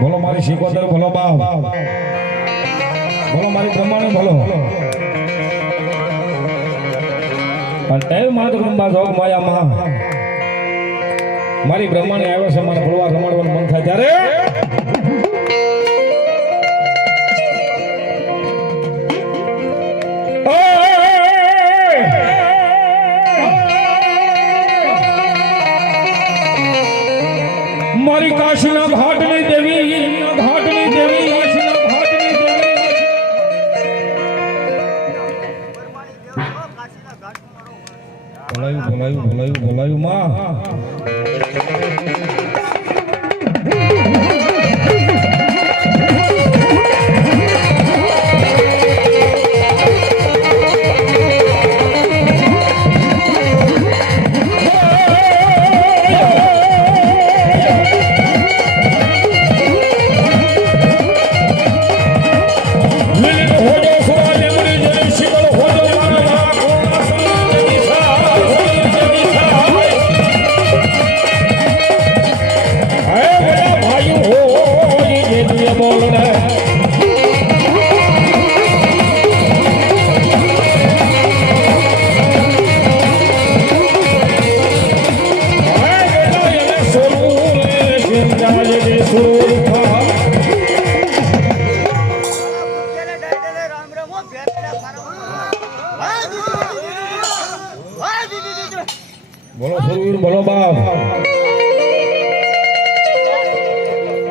બોલો મારી શીખોતર બોલો બાપ બોલો મારી બ્રહ્માણી બોલો તે માત કુંભા જોગ માયામાં મારી બ્રહ્માણી આવ્યો છે, મારે ફળવા રમાડવાનું મન થાય ત્યારે. મારી કાશીના ઘાટની દેવી ભલાયું ભલાયું ભલાયું ભલાયું માં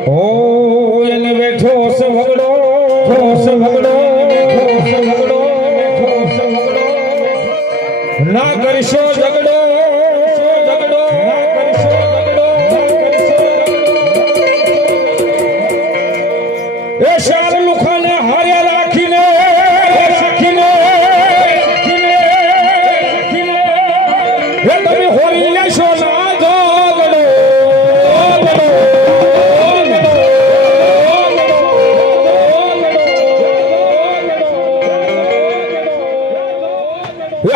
ના કરશો ઝગડો ઝગડો ના કરશો ઝગડો એ શાર લુખાને હાર્યા રાખીને રાખીને રાખીને રાખીને. હે તમે હોરી લેશો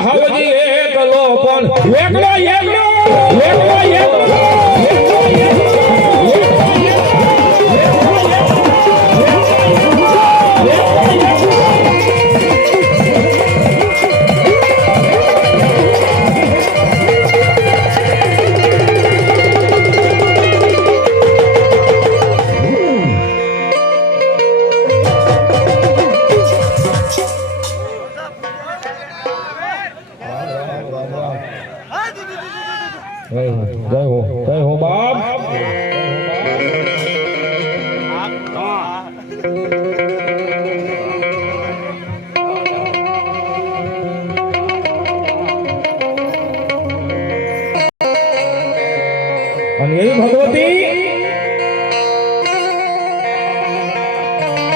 હાવજી એકલો પણ. એકલો એકલો એકલો એકલો. અને એવી ભગવતી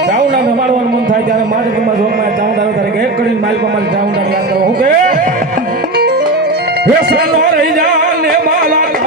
ચાઉડા રમાડવાનું મન થાય ત્યારે ઘરમાં જોગમાં ચાઉડા ત્યારે એક કરીને માલ પર ચાઉંડા યાદ કરો હું કે રહી જા ને માલા